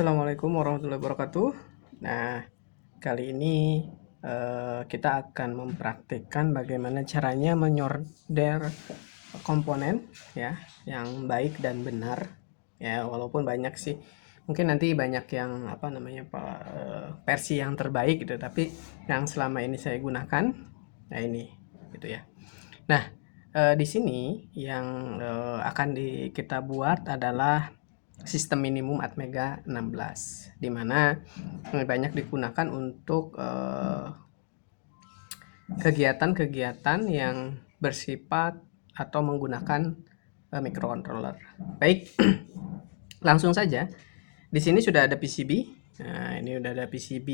Assalamualaikum warahmatullahi wabarakatuh. Nah, kali ini kita akan mempraktikkan bagaimana caranya menyorder komponen ya yang baik dan benar. Ya, walaupun banyak sih. Mungkin nanti banyak yang versi yang terbaik gitu, tapi yang selama ini saya gunakan nah ini gitu ya. Nah, di sini yang kita buat adalah sistem minimum Atmega 16, di mana banyak digunakan untuk kegiatan-kegiatan yang bersifat atau menggunakan microcontroller. Baik, langsung saja. Di sini sudah ada PCB. Nah, ini sudah ada PCB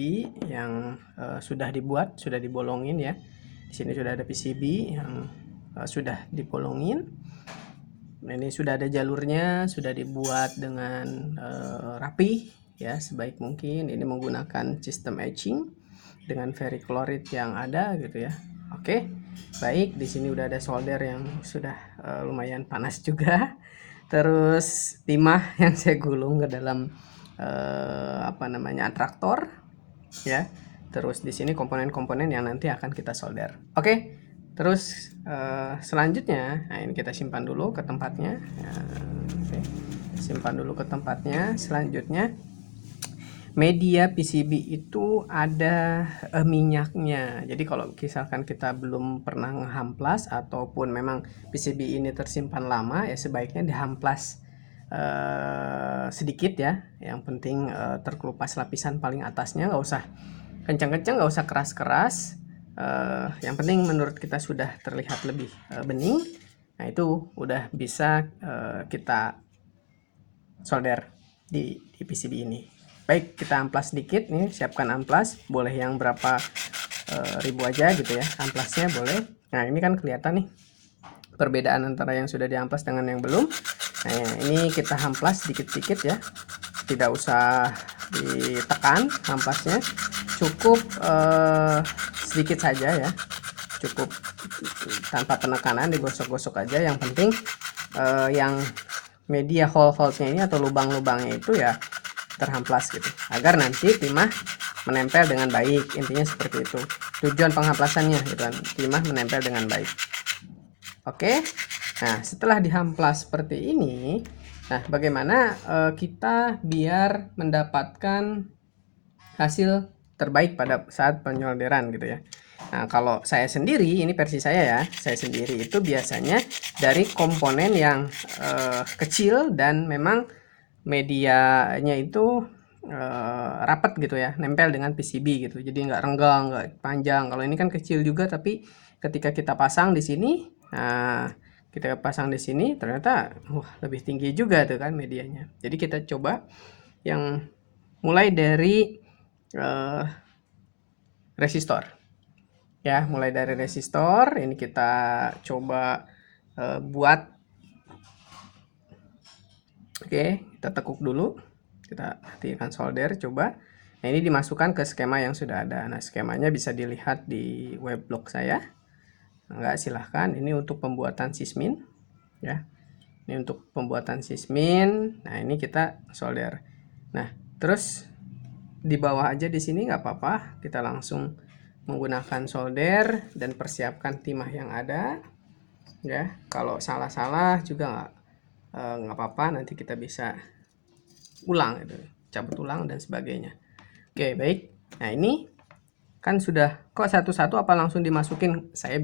yang sudah dibuat, sudah dibolongin ya. Di sini sudah ada PCB yang sudah dibolongin. Nah, ini sudah ada jalurnya, sudah dibuat dengan rapi ya, sebaik mungkin. Ini menggunakan sistem etching dengan ferrichloride yang ada gitu ya. Oke, baik. Di sini udah ada solder yang sudah lumayan panas juga. Terus timah yang saya gulung ke dalam atraktor ya. Terus di sini komponen-komponen yang nanti akan kita solder. Oke. Terus selanjutnya, nah ini kita simpan dulu ke tempatnya. Oke. Simpan dulu ke tempatnya. Selanjutnya, media PCB itu ada minyaknya. Jadi kalau misalkan kita belum pernah ngehamplas ataupun memang PCB ini tersimpan lama, ya sebaiknya dihamplas sedikit ya. Yang penting terkelupas lapisan paling atasnya, nggak usah kencang-kencang, nggak usah keras-keras. Yang penting menurut kita sudah terlihat lebih bening. Nah itu udah bisa kita solder di PCB ini. Baik, kita amplas sedikit nih, siapkan amplas, boleh yang berapa ribu aja gitu ya, amplasnya boleh. Nah ini kan kelihatan nih perbedaan antara yang sudah diamplas dengan yang belum. Nah ini kita amplas sedikit-sedikit ya, tidak usah ditekan amplasnya, cukup sedikit saja ya, cukup tanpa penekanan, digosok-gosok aja. Yang penting yang media hole-nya ini atau lubang-lubangnya itu ya terhamplas gitu, agar nanti timah menempel dengan baik. Intinya seperti itu tujuan penghamplasannya gitu kan, timah menempel dengan baik. Oke, nah setelah dihamplas seperti ini, nah bagaimana kita biar mendapatkan hasil terbaik pada saat penyolderan gitu ya. Nah kalau saya sendiri, ini versi saya ya, saya sendiri itu biasanya dari komponen yang kecil dan memang medianya itu rapat gitu ya, nempel dengan PCB gitu, jadi nggak renggang, nggak panjang. Kalau ini kan kecil juga, tapi ketika kita pasang di sini, nah kita pasang di sini ternyata lebih tinggi juga tuh kan medianya. Jadi kita coba yang mulai dari resistor ya, mulai dari resistor. Ini kita coba buat. Oke, kita tekuk dulu, kita hatikan solder coba. Nah ini dimasukkan ke skema yang sudah ada. Nah skemanya bisa dilihat di web blog saya. Enggak, silahkan. Ini untuk pembuatan sismin ya, ini untuk pembuatan sismin. Nah ini kita solder. Nah terus di bawah aja di sini nggak apa-apa, kita langsung menggunakan solder dan persiapkan timah yang ada ya. Kalau salah-salah juga nggak apa-apa, nanti kita bisa ulang itu, cabut ulang dan sebagainya. Oke, baik. Nah ini kan sudah, kok satu-satu apa langsung dimasukin? Saya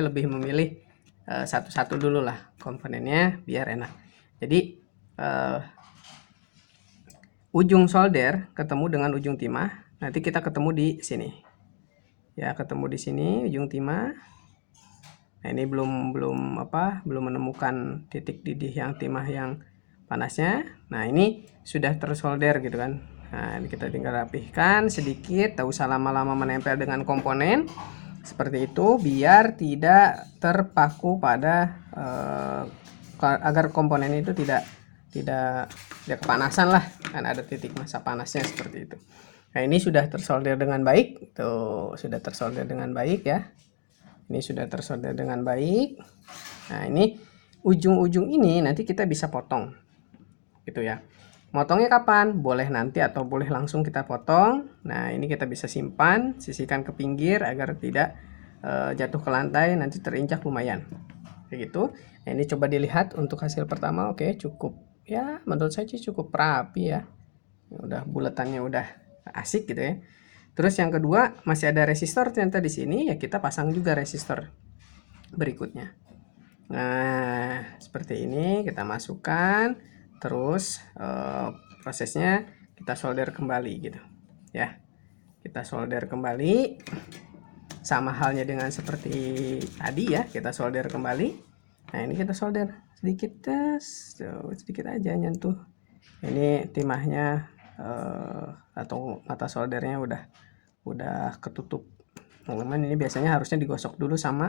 lebih memilih satu-satu dulu lah komponennya biar enak. Jadi ujung solder ketemu dengan ujung timah, nanti kita ketemu di sini ya, ketemu di sini ujung timah. Nah ini belum menemukan titik didih yang timah yang panasnya. Nah ini sudah tersolder gitu kan. Nah ini kita tinggal rapihkan sedikit, tak usah lama-lama menempel dengan komponen seperti itu, biar tidak terpaku pada agar komponen itu tidak kepanasan lah, kan ada titik masa panasnya seperti itu. Nah ini sudah tersolder dengan baik, tuh sudah tersolder dengan baik ya. Ini sudah tersolder dengan baik. Nah ini ujung-ujung ini nanti kita bisa potong gitu ya. Motongnya kapan? Boleh nanti atau boleh langsung kita potong. Nah, ini kita bisa simpan, sisihkan ke pinggir agar tidak jatuh ke lantai, nanti terinjak lumayan. Kayak gitu. Nah, ini coba dilihat untuk hasil pertama. Oke, cukup. Ya, menurut saya sih cukup rapi ya. Udah bulatannya udah asik gitu ya. Terus yang kedua, masih ada resistor ternyata di sini, ya kita pasang juga resistor berikutnya. Nah, seperti ini kita masukkan, terus prosesnya kita solder kembali gitu ya. Kita solder kembali, sama halnya dengan seperti tadi ya, kita solder kembali. Nah, ini kita solder sedikit, sedikit aja nyentuh. Ini timahnya atau mata soldernya udah ketutup. Teman-teman, ini biasanya harusnya digosok dulu sama,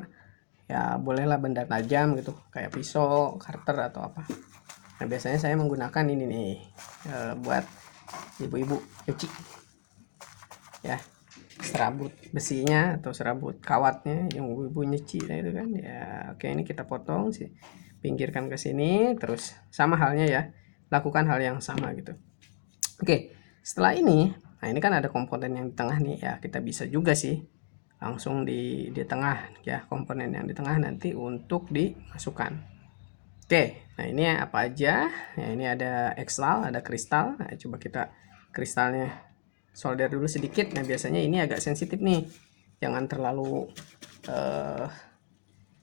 ya bolehlah benda tajam gitu, kayak pisau, cutter atau apa. Nah, biasanya saya menggunakan ini nih buat ibu-ibu nyuci ya, serabut besinya atau serabut kawatnya yang ibu-ibu nyuci. Nah, itu kan ya. Oke, ini kita potong sih, pinggirkan ke sini, terus sama halnya ya, lakukan hal yang sama gitu. Oke, setelah ini, nah ini kan ada komponen yang di tengah nih ya, kita bisa juga sih langsung di tengah ya, komponen yang di tengah nanti untuk dimasukkan. Oke, nah ini apa aja? Ya, ini ada ekstal, ada kristal. Nah, coba kita kristalnya solder dulu sedikit. Nah, biasanya ini agak sensitif nih, jangan terlalu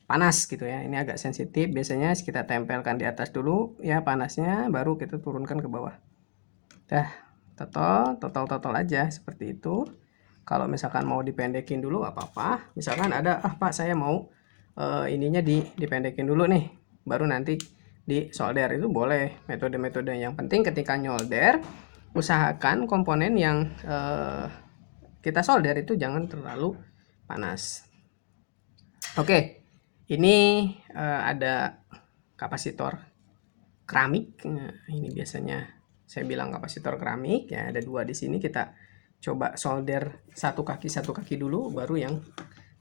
panas gitu ya. Ini agak sensitif, biasanya kita tempelkan di atas dulu ya panasnya, baru kita turunkan ke bawah. Dah, total aja seperti itu. Kalau misalkan mau dipendekin dulu apa-apa, misalkan ada Pak saya mau ininya dipendekin dulu nih, baru nanti di solder, itu boleh, metode-metode. Yang penting ketika nyolder, usahakan komponen yang kita solder itu jangan terlalu panas. Oke, ini ada kapasitor keramik. Nah, ini biasanya saya bilang kapasitor keramik ya, ada dua di sini. Kita coba solder satu kaki dulu, baru yang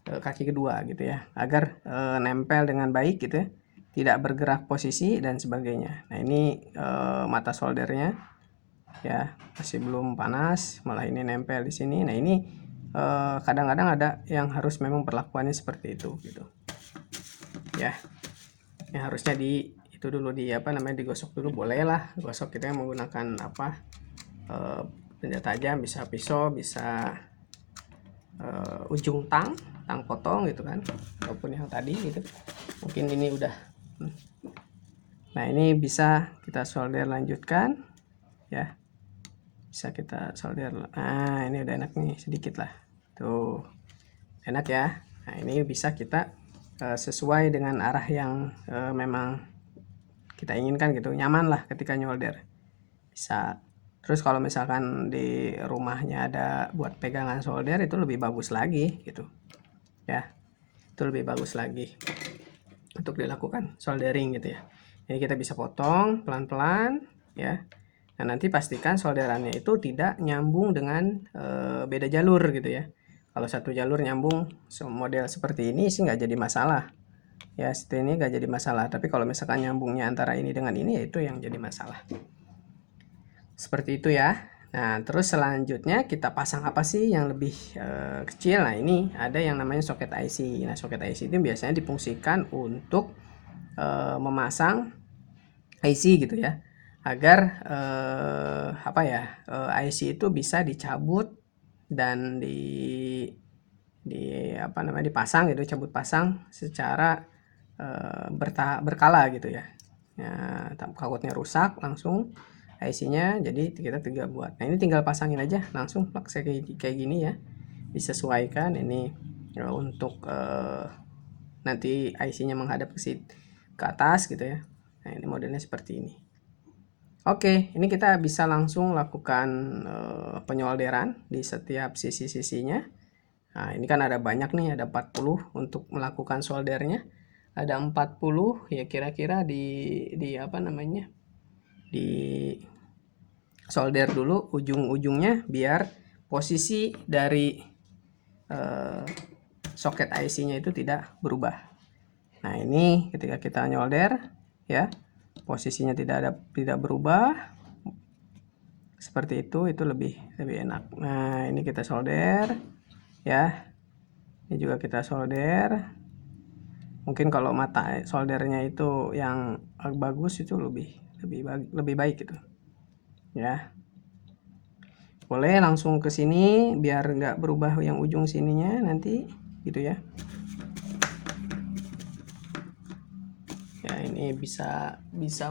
kaki kedua gitu ya, agar nempel dengan baik gitu ya, tidak bergerak posisi dan sebagainya. Nah, ini mata soldernya ya masih belum panas, malah ini nempel di sini. Nah, ini kadang-kadang ada yang harus memang perlakuannya seperti itu gitu ya. Yang harusnya di itu dulu, di apa namanya, digosok dulu, boleh lah gosok kita menggunakan apa, benda tajam, bisa pisau, bisa ujung tang potong gitu kan, ataupun yang tadi gitu. Mungkin ini udah. Nah, ini bisa kita solder lanjutkan ya, bisa kita solder. Nah, ini udah enak nih, sedikit lah tuh, enak ya. Nah, ini bisa kita sesuai dengan arah yang memang kita inginkan gitu, nyaman lah ketika nyolder, bisa. Terus kalau misalkan di rumahnya ada buat pegangan solder, itu lebih bagus lagi gitu ya, itu lebih bagus lagi untuk dilakukan soldering gitu ya. Ini kita bisa potong pelan-pelan ya. Nah, nanti pastikan solderannya itu tidak nyambung dengan beda jalur gitu ya. Kalau satu jalur nyambung model seperti ini sih nggak jadi masalah ya, seperti ini nggak jadi masalah. Tapi kalau misalkan nyambungnya antara ini dengan ini, ya itu yang jadi masalah. Seperti itu ya. Nah, terus selanjutnya kita pasang apa sih yang lebih kecil? Nah, ini ada yang namanya soket IC. Nah, soket IC itu biasanya difungsikan untuk memasang IC gitu ya, agar apa ya, IC itu bisa dicabut dan di apa namanya, dipasang gitu, cabut pasang secara berkala gitu ya. Ya, takutnya rusak langsung IC-nya, jadi kita tinggal buat. Nah, ini tinggal pasangin aja langsung plug kayak gini ya, disesuaikan ini untuk nanti IC-nya menghadap ke atas gitu ya. Nah, ini modelnya seperti ini. Oke, ini kita bisa langsung lakukan penyolderan di setiap sisi-sisinya. Nah, ini kan ada banyak nih, ada 40 untuk melakukan soldernya. Ada 40 ya, kira-kira di apa namanya, di solder dulu ujung-ujungnya biar posisi dari soket IC-nya itu tidak berubah. Nah, ini ketika kita nyolder ya, posisinya tidak berubah. seperti itu lebih enak. Nah, ini kita solder ya. Ini juga kita solder. Mungkin kalau mata soldernya itu yang bagus itu lebih baik gitu ya. Boleh langsung ke sini biar nggak berubah yang ujung sininya nanti gitu ya. Ya, ini bisa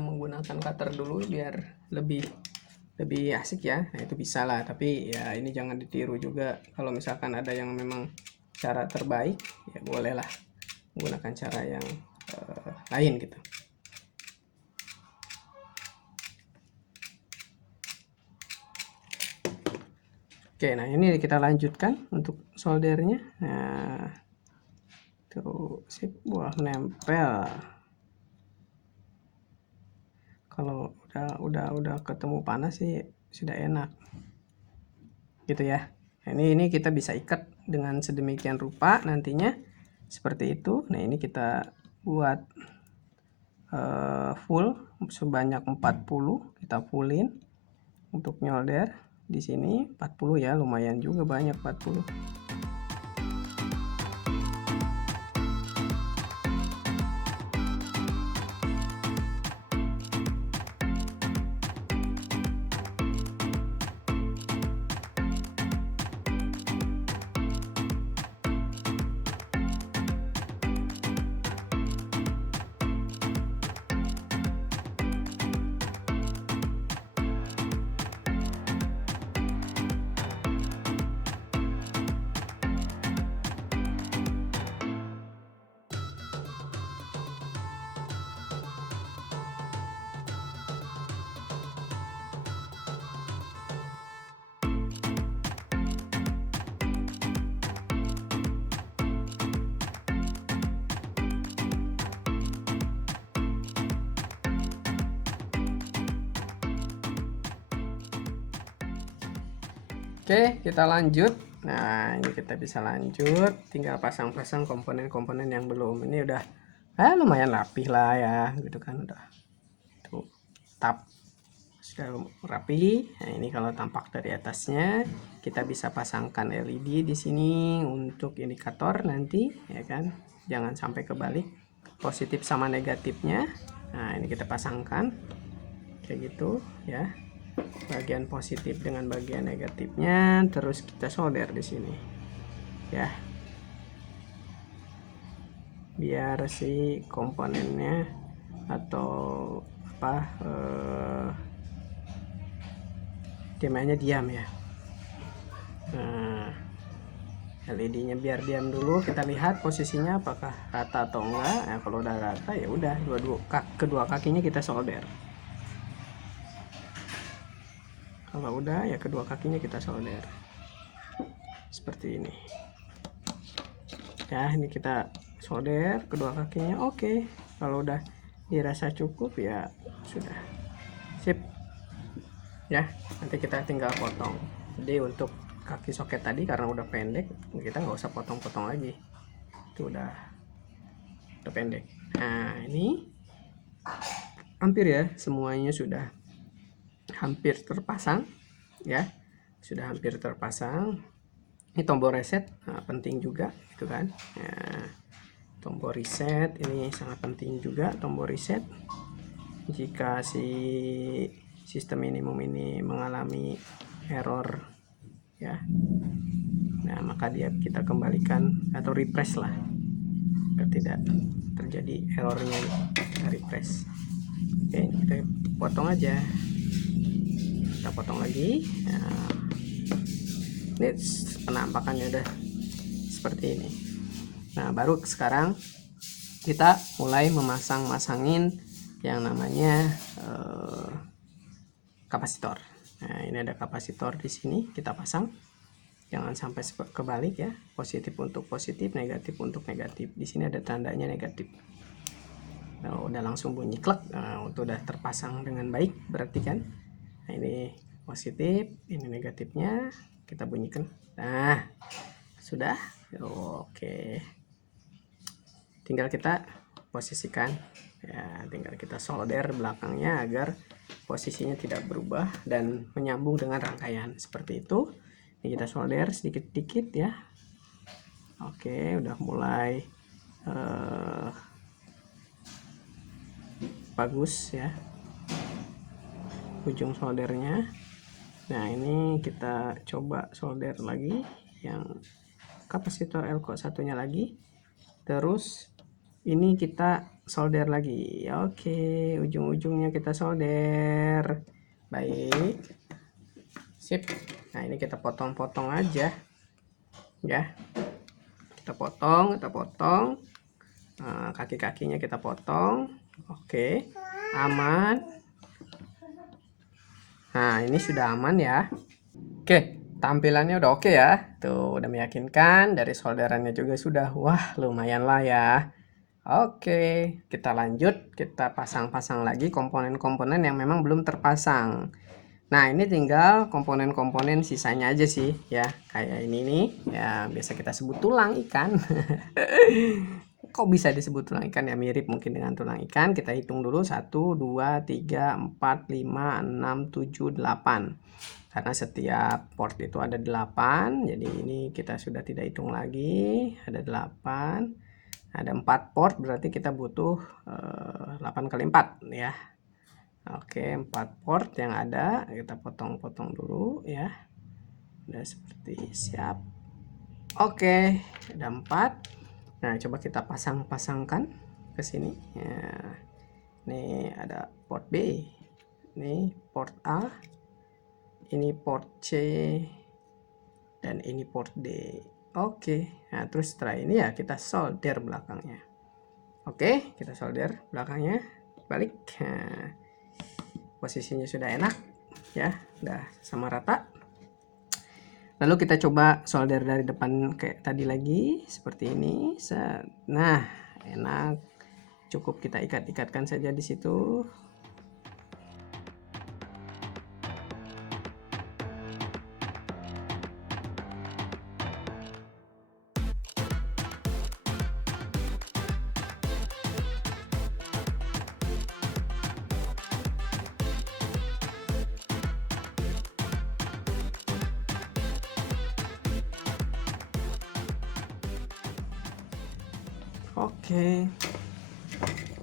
menggunakan cutter dulu biar lebih asik ya. Nah, itu bisa lah, tapi ya ini jangan ditiru juga. Kalau misalkan ada yang memang cara terbaik, ya bolehlah menggunakan cara yang lain gitu. Oke, nah ini kita lanjutkan untuk soldernya. Nah, tuh sip, buah nempel. Kalau udah ketemu panas sih sudah enak gitu ya. Nah, ini kita bisa ikat dengan sedemikian rupa nantinya seperti itu. Nah, ini kita buat full sebanyak 40, kita fullin untuk nyolder di sini 40 ya, lumayan juga banyak 40. Oke, kita lanjut. Nah, ini kita bisa lanjut, tinggal pasang-pasang komponen-komponen yang belum. Ini udah lumayan rapih lah ya, gitu kan. Udah tuh tap sudah rapi. Nah, ini kalau tampak dari atasnya, kita bisa pasangkan LED di sini untuk indikator nanti ya kan. Jangan sampai kebalik positif sama negatifnya. Nah, ini kita pasangkan kayak gitu ya, bagian positif dengan bagian negatifnya, terus kita solder di sini ya, biar si komponennya atau apa temanya diam ya. Nah, LED-nya biar diam dulu, kita lihat posisinya apakah rata atau enggak. Nah, kalau udah rata ya udah kedua kakinya kita solder. Kalau udah ya kedua kakinya kita solder seperti ini ya. Ini kita solder kedua kakinya. Oke, kalau udah dirasa cukup ya sudah, sip ya. Nanti kita tinggal potong. Jadi untuk kaki soket tadi karena udah pendek, kita nggak usah potong-potong lagi, itu udah pendek. Nah, ini hampir ya, semuanya sudah hampir terpasang ya, sudah hampir terpasang. Ini tombol reset, nah, penting juga gitu kan ya. Tombol reset ini sangat penting juga, tombol reset. Jika si sistem minimum ini mengalami error ya, nah maka kita kembalikan atau refresh lah agar tidak terjadi errornya, kita refresh. Oke, kita potong aja, kita potong lagi. Nah, ini penampakannya udah seperti ini. Nah, baru sekarang kita mulai memasang-masangin yang namanya kapasitor. Nah, ini ada kapasitor di sini, kita pasang. Jangan sampai kebalik ya, positif untuk positif, negatif untuk negatif. Di sini ada tandanya negatif. Nah, udah langsung bunyi klek. Nah, itu udah terpasang dengan baik berarti kan. Nah, ini positif, ini negatifnya, kita bunyikan. Nah, sudah. Oke, tinggal kita posisikan Ya, tinggal kita solder belakangnya agar posisinya tidak berubah dan menyambung dengan rangkaian seperti itu. Ini kita solder sedikit-sedikit ya. Oke, udah mulai bagus ya ujung soldernya. Nah, ini kita coba solder lagi yang kapasitor elko satunya lagi. Terus ini kita solder lagi. Oke, ujung-ujungnya kita solder. Baik. Sip. Nah, ini kita potong-potong aja. Ya. Kita potong. Nah, kaki-kakinya kita potong. Oke. Aman. Nah, ini sudah aman ya. Oke, tampilannya udah oke ya. Tuh, udah meyakinkan. Dari solderannya juga sudah. Wah, lumayan lah ya. Oke, kita lanjut. Kita pasang-pasang lagi komponen-komponen yang memang belum terpasang. Nah, ini tinggal komponen-komponen sisanya aja sih ya. Kayak ini nih, ya biasa kita sebut tulang ikan. Kok bisa disebut tulang ikan ya, mirip mungkin dengan tulang ikan. Kita hitung dulu 1 2 3 4 5 6 7 8. Karena setiap port itu ada 8. Jadi ini kita sudah tidak hitung lagi. Ada 8. Ada 4 port, berarti kita butuh 8 kali 4 ya. Oke, 4 port yang ada kita potong-potong dulu ya. Udah seperti siap. Oke, ada 4. Nah, coba kita pasang-pasangkan ke sini. Ya. Ini ada port B. Ini port A. Ini port C. Dan ini port D. Oke. Nah, terus setelah ini ya kita solder belakangnya. Oke, kita solder belakangnya. Balik. Nah, posisinya sudah enak ya, udah sama rata. Lalu kita coba solder dari depan kayak tadi lagi seperti ini. Nah, enak. Cukup kita ikat-ikatkan saja di situ. Oke,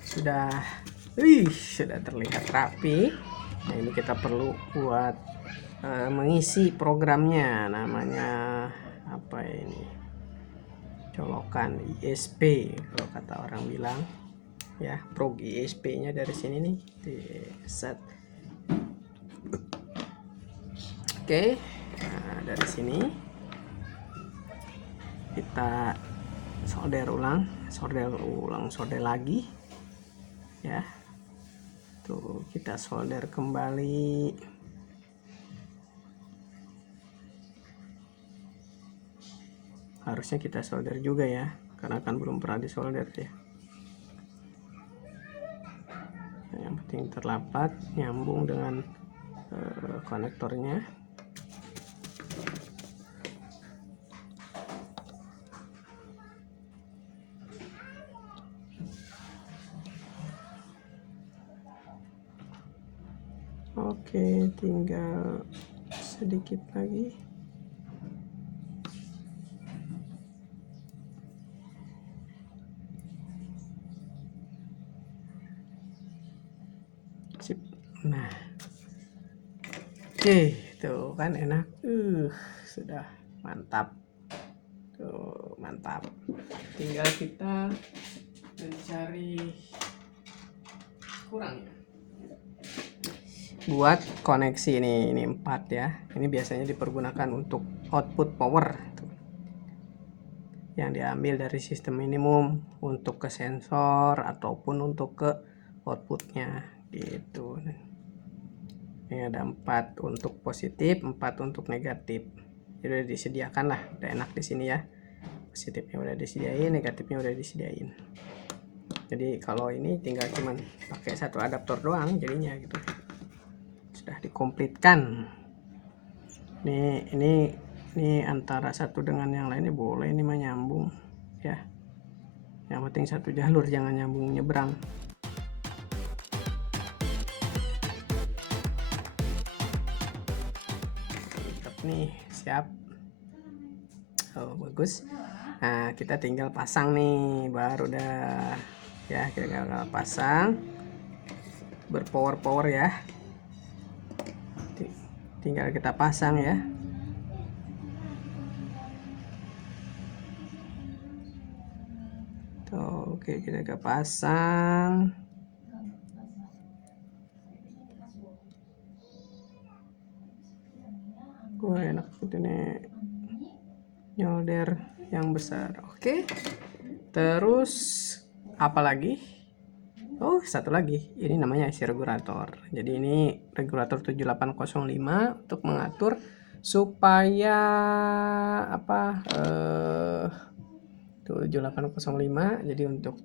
sudah terlihat rapi. Nah, ini kita perlu buat mengisi programnya, namanya apa ini, colokan ISP kalau kata orang bilang ya. Prog ISP nya dari sini nih di set. Oke, nah, dari sini kita solder lagi ya. Tuh, kita solder kembali. Harusnya kita solder juga ya, karena kan belum pernah disolder ya. Nah, yang penting terdapat nyambung dengan konektornya. Oke, tinggal sedikit lagi. Sip. Nah, oke, tuh kan enak. Sudah mantap. Tuh, mantap. Tinggal kita mencari kurangnya. Buat koneksi ini 4 ya. Ini biasanya dipergunakan untuk output power yang diambil dari sistem minimum untuk ke sensor ataupun untuk ke outputnya gitu. Ini ada 4 untuk positif, 4 untuk negatif. Jadi udah disediakan lah, udah enak di sini ya. Positifnya udah disediain, negatifnya udah disediain. Jadi kalau ini tinggal cuman pakai satu adaptor doang jadinya gitu. Sudah dikomplitkan. Ini antara satu dengan yang lainnya boleh ini menyambung ya. Yang penting satu jalur, jangan nyambung nyebrang. siap. Oh, bagus. Nah, kita tinggal pasang nih, baru dah ya, kita tinggal pasang berpower ya, tinggal kita pasang ya. Tuh, oke, kita pasang. Enak banget ini nyolder yang besar. Oke, terus apa lagi? Oh, satu lagi, ini namanya IC regulator. Jadi ini regulator 7805 untuk mengatur supaya apa 7805, jadi untuk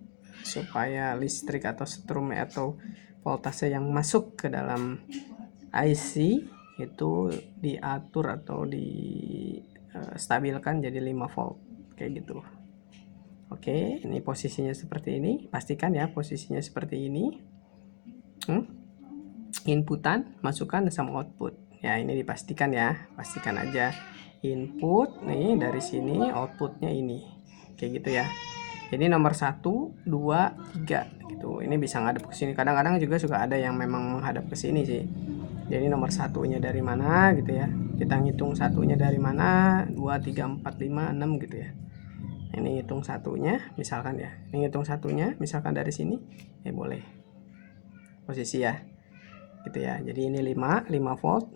supaya listrik atau strum atau voltase yang masuk ke dalam IC itu diatur atau distabilkan jadi 5 volt kayak gitu. Oke, ini posisinya seperti ini, pastikan ya posisinya seperti ini. Inputan, masukan sama output ya, ini dipastikan ya, pastikan aja input nih dari sini, outputnya ini kayak gitu ya. Jadi nomor 1, 2, 3 gitu, ini bisa ngadep ke sini. Kadang-kadang juga suka ada yang memang menghadap ke sini sih. Jadi nomor satunya dari mana gitu ya, kita ngitung satunya dari mana, 2, 3, 4, 5, 6 gitu ya. Ini hitung satunya misalkan ya, ini hitung satunya misalkan dari sini ya, boleh posisi ya gitu ya. Jadi ini 5 volt,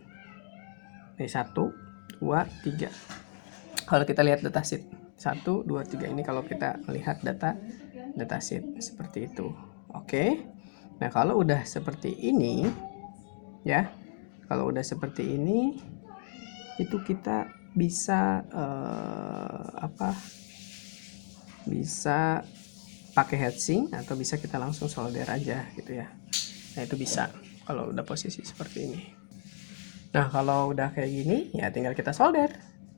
ini 1, 2, 3. Kalau kita lihat datasheet 1, 2, 3, ini kalau kita melihat datasheet seperti itu. Oke, nah kalau udah seperti ini ya, kalau udah seperti ini itu kita bisa bisa pakai heatsink atau bisa kita langsung solder aja gitu ya. Nah, itu bisa kalau udah posisi seperti ini. Nah, kalau udah kayak gini ya tinggal kita solder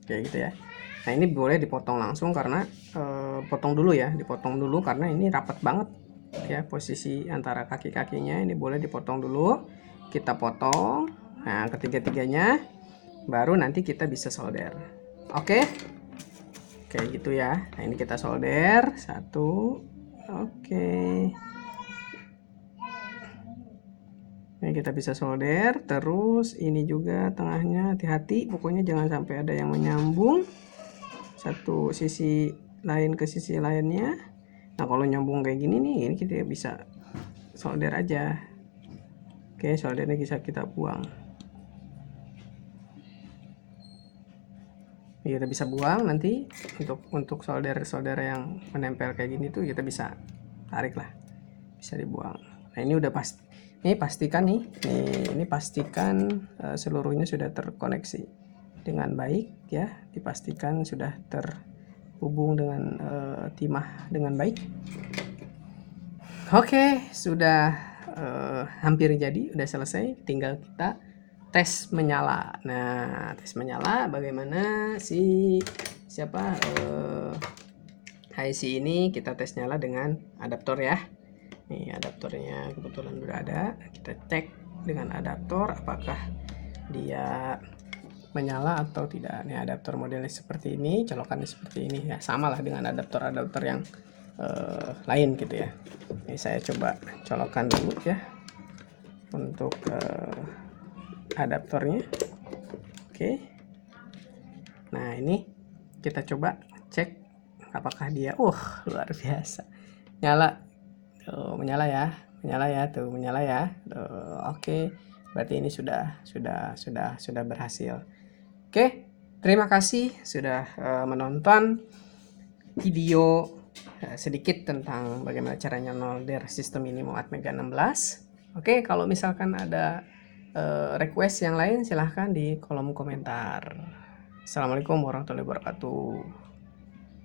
kayak gitu ya. Nah, ini boleh dipotong langsung karena potong dulu ya, dipotong dulu karena ini rapat banget ya posisi antara kaki-kakinya. Ini boleh dipotong dulu, kita potong. Nah, ketiga-tiganya baru nanti kita bisa solder. Oke, kayak gitu ya. Nah, ini kita solder satu. Oke, ini kita bisa solder. Terus ini juga tengahnya hati-hati, pokoknya jangan sampai ada yang menyambung satu sisi lain ke sisi lainnya. Nah, kalau nyambung kayak gini nih, ini kita bisa solder aja. Oke, soldernya bisa kita buang. Kita bisa buang nanti untuk solder yang menempel kayak gini tuh kita bisa tarik lah, bisa dibuang. Nah, ini udah pasti, ini pastikan nih, ini pastikan seluruhnya sudah terkoneksi dengan baik ya, dipastikan sudah terhubung dengan timah dengan baik. Oke, sudah hampir jadi, udah selesai, tinggal kita tes menyala. Nah, tes menyala bagaimana IC ini kita tes nyala dengan adaptor ya. Nih adaptornya kebetulan udah ada, kita cek dengan adaptor apakah dia menyala atau tidak. Nih adaptor modelnya seperti ini, colokannya seperti ini ya, samalah dengan adaptor yang lain gitu ya. Ini saya coba colokan dulu ya untuk adaptornya. Oke, nah ini kita coba cek apakah dia luar biasa nyala. Menyala ya tuh, menyala ya. Oke, berarti ini sudah berhasil. Oke, terima kasih sudah menonton video sedikit tentang bagaimana caranya solder sistem ini Muat Mega 16. Oke, kalau misalkan ada request yang lain silahkan di kolom komentar. Assalamualaikum warahmatullahi wabarakatuh.